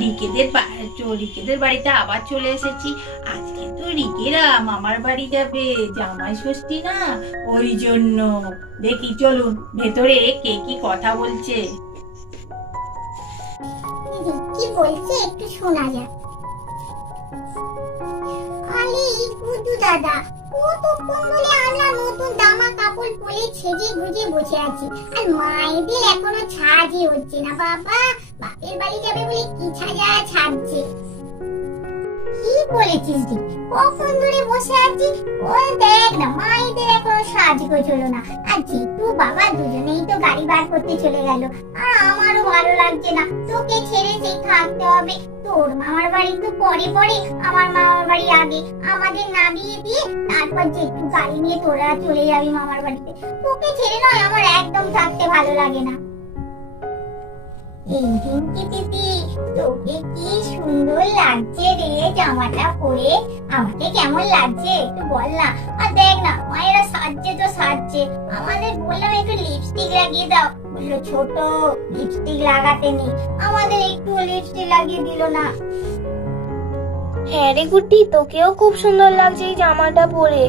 রিকেদের বাড়িতে আবার চলে এসেছি। আজকে তো রিকেরা মামার বাড়ি যাবে, জামাই ষষ্ঠী না, ওই জন্য। দেখি চলুন ভেতরে কে কি কথা বলছে। কি বলছে একটু শোনা যাক। আরে গুড্ডু দাদা, কতক্ষণ ধরে আমরা নতুন জামা কাপড় পরে সেজে গুজে বসে আছি, আর মায়েদের এখনো সাজই হচ্ছে না। বাবা বাপের বাড়ি যাবে বলে কি সাজা সাজছে। কি বলেছিস রে, কখন ধরে বসে আছি, ওই দেখ না মায়েদের এখনো সাজগোজ হলো না। আর জিতু বাবা দুজনেই তো গাড়ি বার করতে চলে গেল, আর আমারও ভালো লাগছে না, তোকে ছেড়ে সেই থাকতে হবে। তোর মামার বাড়ি তো পরে পরে, আমার মামার বাড়ি আগে। আমাদের নামিয়ে দিয়ে তারপর যে একটু গাড়ি নিয়ে তোরা চলে যাবি মামার বাড়িতে। তোকে ছেড়ে নয় আমার একদম থাকতে ভালো লাগে না। এই রিঙ্কি দিদি, তোকে কি সুন্দর লাগছে রে জামাটা পরে, আমাকে কেমন লাগছে একটু বল না। আর দেখ না মায়েরা সাজছে তো সাজছে, আমাদের বললাম একটু লিপস্টিক লাগিয়ে দাও, বললো ছোট লিপস্টিক লাগাতে নেই, আমাদের একটু লিপস্টিক লাগিয়ে দিল না। হ্যাঁ রে গুড্ডি, তোকেও খুব সুন্দর লাগছে এই জামাটা পরে।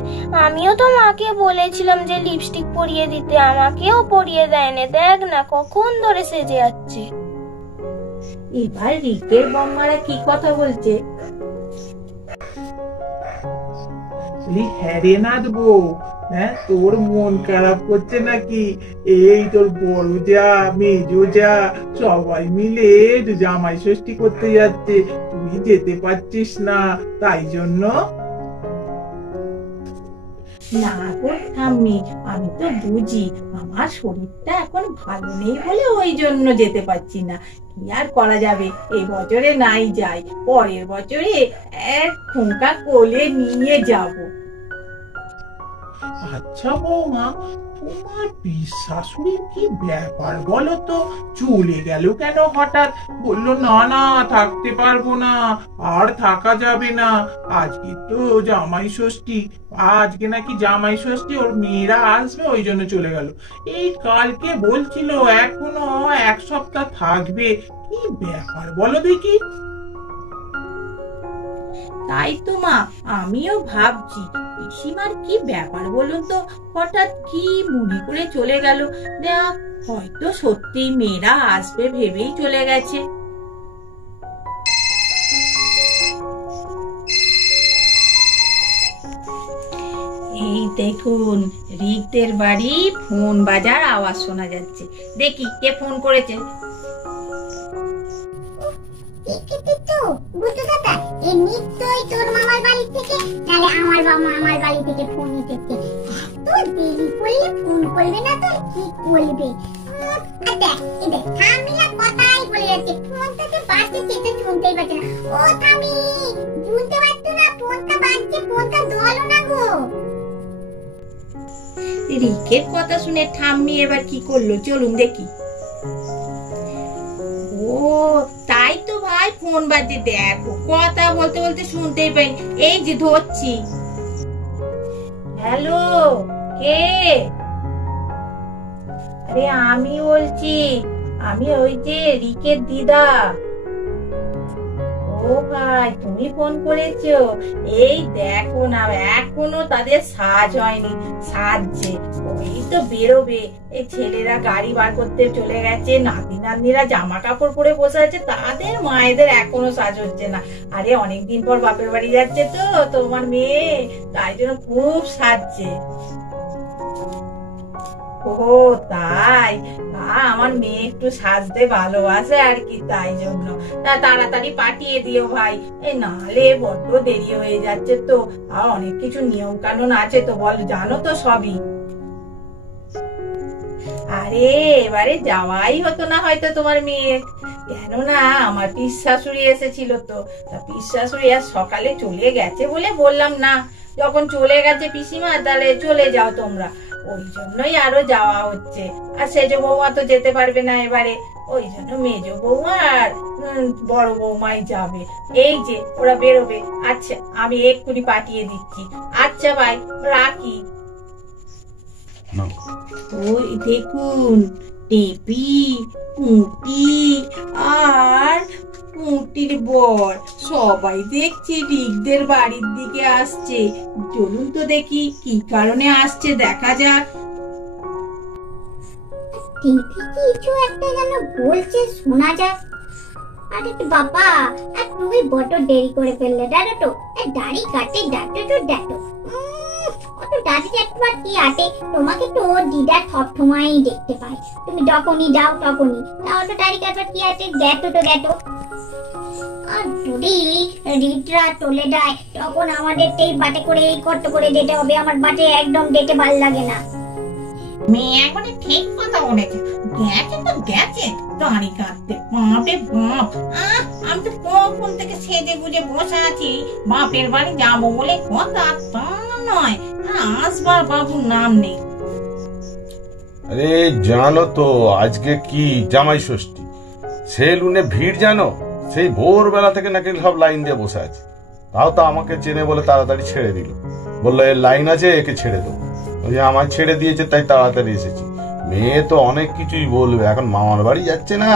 আমিও তো মাকে বলেছিলাম যে লিপস্টিক পরিয়ে দিতে, আমাকেও পরিয়ে দেয়নি। দেখ না কখন ধরে সেজে যাচ্ছে। এবার রিকের বম্মারা কি কথা বলছে। হ্যাঁ রে নাচবো, হ্যাঁ তোর মন খারাপ করছে নাকি? এই তোর বড় যা মেজো যা সবাই মিলে জামাই ষষ্ঠী করতে যাচ্ছে, তুই যেতে পারছিস না, তাই জন্য? না গো ঠাম্মি, আমি তো বুঝি আমার শরীরটা এখন ভালো নেই বলে ওই জন্য যেতে পারছি না। কি আর করা যাবে, এই বছরে নাই যাই, পরের বছরে এক খোঁকা কোলে নিয়ে যাব। আচ্ছা বৌমা, তোমার শাশুড়ির কি ব্যাপার বলো তো? চলে গেল কেন হঠাৎ? বললো না না থাকতে পারবো না, আর থাকা যাবে না, আজকে তো জামাই ষষ্ঠী, আজকে নাকি জামাই ষষ্ঠী, ওর মেয়েরা আসবে ওই জন্য চলে গেল। এই কালকে বলছিল এখনো এক সপ্তাহ থাকবে, কি ব্যাপার বলো দেখি? তাই তো মা, আমিও ভাবছি পিসিমার কি ব্যাপার বলুন তো, হঠাৎ কি মনে করে চলে গেল। হয়তো সত্যি মেয়েরা আসবে ভেবেই চলে গেছে। এই দেখুন রিকদের বাড়ি ফোন বাজার আওয়াজ শোনা যাচ্ছে, দেখি কে ফোন করেছে। নিশ্চয়ই তোর মামার বাড়ি থেকে, নাহলে আমার মামার বাড়ি থেকে ফোন এসেছে। এত দেরি করলে ফোন করবে না তো কি করবে? দেখ এদের থামিলা কথাই বলে যাচ্ছে, ফোনটা যে বাজছে সেটা শুনতেই পাচ্ছে না। ও থামি, শুনতে পাচ্ছ না? ফোনটা বাজছে, ফোনটা ধরো না গো। রিকের কথা শুনে ঠাম্মি এবার কি করলো চলুন দেখি। ও তাই তো ভাই, ফোন বাজছে, দেখো কথা বলতে বলতে শুনতেই পাই, এই যে ধরছি। হ্যালো, কে? আরে আমি বলছি, আমি ওই যে রিকের দিদা। ও ভাই তুমি ফোন করেছো? এই দেখো না এখনো তাদের সাজ হয়নি, সাজছে, ওই তো বেরোবে। এই ছেলেরা গাড়ি বার করতে চলে গেছে, নাতি নাতনিরা জামা কাপড় পরে বসে আছে, তাদের মায়েদের এখনো সাজ হচ্ছে না। আরে অনেকদিন পর বাপের বাড়ি যাচ্ছে তো তোমার মেয়ে, তাই জন্য খুব সাজছে। ও তাই, আমার মেয়ে একটু সাজতে ভালোবাসে আর কি, তাই জন্য। তা তাড়াতাড়ি পাঠিয়ে দিও ভাই, এই নাহলে বড্ড দেরি হয়ে যাচ্ছে তো, আর অনেক কিছু নিয়ম কানুন আছে তো, বল জানো তো সবই। আরে এবারে যাওয়াই হতো না হয়তো তোমার মেয়ে, কেননা আমার পিস শাশুড়ি এসেছিল তো, পিস শাশুড়ি আর সকালে চলে গেছে বলে বললাম না, যখন চলে গেছে পিসিমা তাহলে চলে যাও তোমরা, ওই জন্যই আরো যাওয়া হচ্ছে। আর সেজো বৌমা তো যেতে পারবে না এবারে, ওই জন্য মেজো বৌমা আর বড় বৌমাই যাবে। এই যে ওরা বেরোবে। আচ্ছা আমি এক্ষুনি পাঠিয়ে দিচ্ছি। আচ্ছা ভাই রাখি। ওই দেখুন টেপি, পুঁটি আর পুঁটির বর, সবাই দেখছি রিকদের বাড়ির দিকে আসছে। চলুন তো দেখি কি কারণে আসছে, দেখা যাক। টিভি কিছু একটা যেন বলছে, শোনা যাক। আরে বাবা, আর তুমি বড্ড দেরি করে ফেললে। ডাটো তো দাড়ি কাটে, ডাটো তো ডাটো। অত দাড়ি একবার কি আটে, তোমাকে তো দিদা সবসময় দেখতে পাই। তুমি যখনই যাও তখনই অত দাড়ি কাটবার কি আছে, গ্যাটো তো গ্যাটো। আর যদি রিটরা চলে যায় তখন আমাদের এই বাটে করে এই কষ্ট করে যেতে হবে। আমার বাটে একদম যেতে ভালো লাগে না। মেয়ে এখনই ঠিক কথা বলেছে, গেছে তো গেছে দাড়ি কাটতে। বাপে বাপ, আমি তো কখন থেকে সেজে গুজে বসে আছি, বাপের বাড়ি যাবো বলে কথা, তা নয় আসবার বাবুর নাম নেই। আরে জানো তো আজকে কি জামাই ষষ্ঠী, সেলুনে ভিড় জানো, সেই ভোরবেলা থেকে নাকি সব লাইন দিয়ে বসে আছে। তাও তো আমাকে চেনে বলে তাড়াতাড়ি ছেড়ে দিল, বললো এর লাইন আছে, একে ছেড়ে দেবো। ওই আমার ছেড়ে দিয়েছে তাই তাড়াতাড়ি এসেছি। মেয়ে তো অনেক কিছুই বলবে, এখন মামার বাড়ি যাচ্ছে না।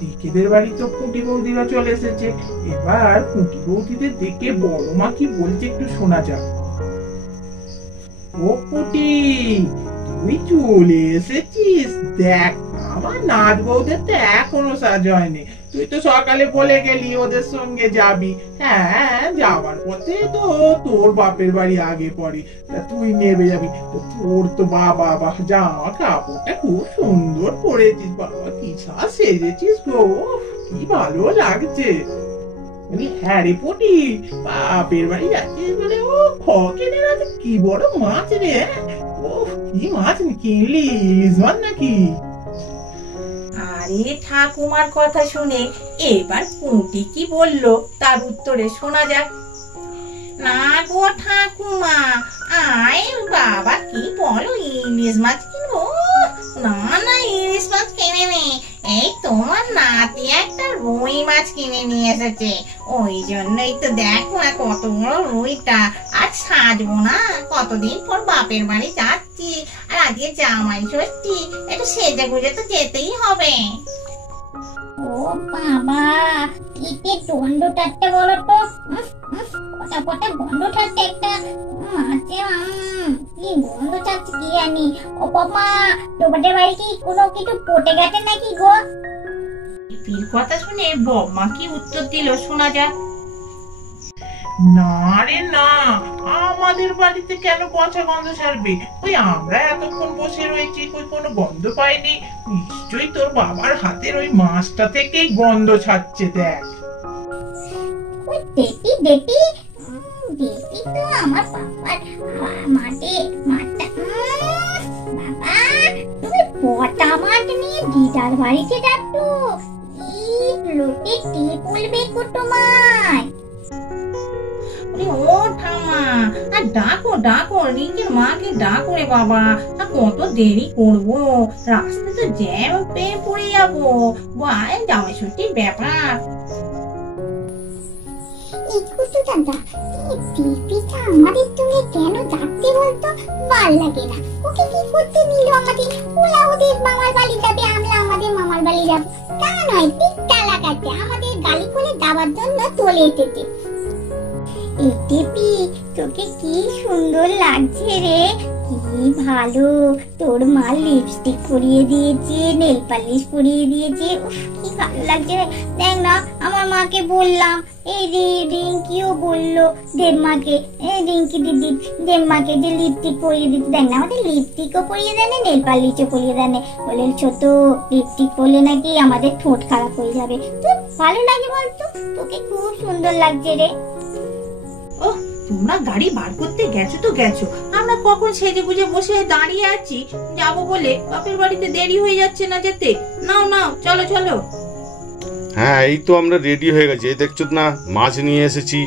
রিকেদের বাড়ি তো পুঁটি বৌদিরা চলে এসেছে। এবার পুঁটি বৌদিদের দেখে বড় মা কি বলছে একটু শোনা যাক। ও পুঁটি, তুই চলে এসেছিস? দেখ আমার নাচ বৌদের তো এখনো সাজা হয়নি। তুই তো সকালে বলে গেলি ওদের সঙ্গে যাবি। হ্যাঁ, যাবার পথে তো তোর বাপের বাড়ি আগে পড়ে, তা তুই নেবে যাবি। তো তোর তো বাবা জামা কাপড়টা খুব সুন্দর পরেছিস বাবা, কি সেজেছিস গো, কি ভালো লাগছে। হ্যাঁ রে পুঁটি, বাপের বাড়ি যাচ্ছিস বলে ও ফকিনের হাতে কি বড় মাছ রে। ও কি মাছ কিনলি, ইলিশ মাছ নাকি? আরে ঠাকুমার কথা শুনে এবার পুঁটি কি বললো তার উত্তরে শোনা যাক। না গো ঠাকুমা, আয় বাবা কি বলো, ইলিশ মাছ কিনবো? না না, ইলিশ মাছ কিনে নে, এই তোমার নাতি একটা রুই মাছ কিনে নিয়ে এসেছে, ওই জন্যই তো দেখো না কত বড় রুইটা। আর সাজবো না, কতদিন পর বাপের বাড়ি যাচ্ছি, আর আজকে জামাই ষষ্ঠী, একটু সেজে গুজে তো যেতেই হবে। ও বাবা, কি দণ্ড টাটতে বলো তো, কটা কটা গন্ধ ছাড়ছে একটা মাছে। কি গন্ধ ছাড়ছে কি জানি। ও বাবা, তোমাদের বাড়ি কি কোনো কিছু পটে গেছে নাকি গো? পির কথা শুনে বম্মা কি উত্তর দিল শোনা যাক। না রে না, আমাদের বাড়িতে কেন পচা গন্ধ ছাড়বে? ওই আমরা এতক্ষণ বসে রয়েছি, কই কোনো গন্ধ পাইনি। নিশ্চয়ই তোর বাবার হাতের ওই মাছটা থেকেই গন্ধ ছাড়ছে। দেখ ওই দেখি দেখি দেখি তো আমার বাবার মাঠে মাঠটা। বাবা, তুমি পটা মাঠ নিয়ে দিদার বাড়িতে যাচ্ছ? লোকে কি বলবে গো তোমায়? ও ঠামা, আর ডাকো ডাকো, রিকের মাকে ডাকো রে বাবা, আর কত দেরি করবো, রাস্তায় তো জ্যাম পেয়ে পড়ে যাবো। ভাই জামাই ষষ্ঠীর ব্যাপার। আমাদের সঙ্গে কেন যাচ্ছে বলতো? ভাল লাগে না। ওকে কি করতে নিল আমাদের? ওরা ওদের মামার বাড়ি যাবে, আমরা আমাদের মামার বাড়ি যাবো। তা নয়, টিকা লাগাচ্ছে আমাদের গালি করে যাওয়ার জন্য চলে এসেছে। এটিপি, তোকে কি সুন্দর লাগছে রে, কি ভালো। তোর মা লিপস্টিক পরিয়ে দিয়েছে, নেল পালিশ পরিয়ে দিয়েছে, কি ভালো লাগছে। দেখ না, আমার মাকে বললাম, এই রিঙ্কিও বললো দেবমাকে, এই রিঙ্কি দিদি দেবমাকে যে লিপস্টিক পরিয়ে দিতে। দেখ না, আমাদের লিপস্টিকও পরিয়ে দেয় না, নেল পালিশও পরিয়ে দেয় না। বলে ছোট লিপস্টিক পরলে নাকি আমাদের ঠোঁট খারাপ হয়ে যাবে। তো ভালো লাগে বলতো, তোকে খুব সুন্দর লাগছে রে। ও, তোমরা গাড়ি বার করতে গেছো তো গেছো, আমরা কখন সেজে গুজে বসে দাঁড়িয়ে আছি যাবো বলে, বাপের বাড়িতে দেরি হয়ে যাচ্ছে না যেতে। নাও নাও, চলো চলো। হ্যাঁ, এই তো আমরা রেডি হয়ে গেছি। এই দেখছো না, মাছ নিয়ে এসেছি,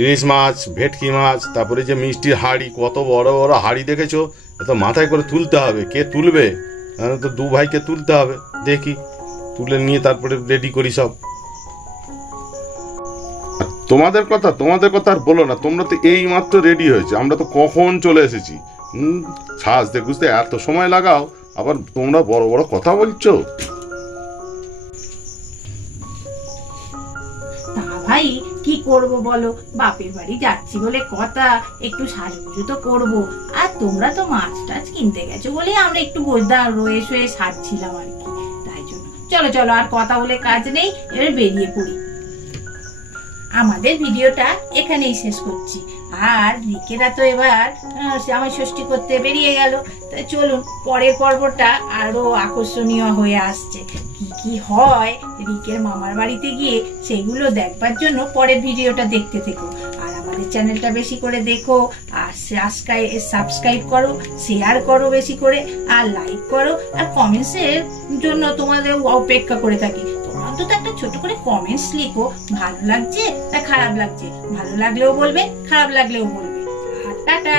ইলিশ মাছ, ভেটকি মাছ, তারপরে যে মিষ্টির হাঁড়ি, কত বড় বড় হাঁড়ি দেখেছো, এত মাথায় করে তুলতে হবে। কে তুলবে? তো দু ভাইকে তুলতে হবে। দেখি তুলে নিয়ে তারপরে রেডি করি সব। তোমাদের কথা আর বলো না, তোমরা তো এই মাত্র রেডি হয়েছে, আমরা তো কখন চলে এসেছি। সাজতে গুজতে এত সময় লাগাও, আবার তোমরা বড় বড় কথা বলছো। করব বলো, বাপের বাড়ি যাচ্ছি বলে কথা, একটু সাজুগুজু তো করবো। আর তোমরা তো মাছ টাছ কিনতে গেছো বলে আমরা একটু রয়ে শুয়ে সাজছিলাম আর কি, তাই জন্য। চলো চলো, আর কথা বলে কাজ নেই, এবার বেরিয়ে পড়ি। আমাদের ভিডিওটা এখানেই শেষ করছি। আর রিকেরা তো এবার জামাই ষষ্ঠী করতে বেরিয়ে গেল, তাই চলুন পরের পর্বটা আরো আকর্ষণীয় হয়ে আসছে। কি কি হয় রিকের মামার বাড়িতে গিয়ে সেগুলো দেখবার জন্য পরের ভিডিওটা দেখতে থেকো। আর আমাদের চ্যানেলটা বেশি করে দেখো, আর সাবস্ক্রাইব করো, শেয়ার করো বেশি করে, আর লাইক করো, আর কমেন্টসের জন্য তোমাদের অপেক্ষা করে থাকি। অন্তত একটা ছোট করে কমেন্টস লিখো, ভালো লাগছে না খারাপ লাগছে, ভালো লাগলেও বলবে, খারাপ লাগলেও বলবে। আর টাটা।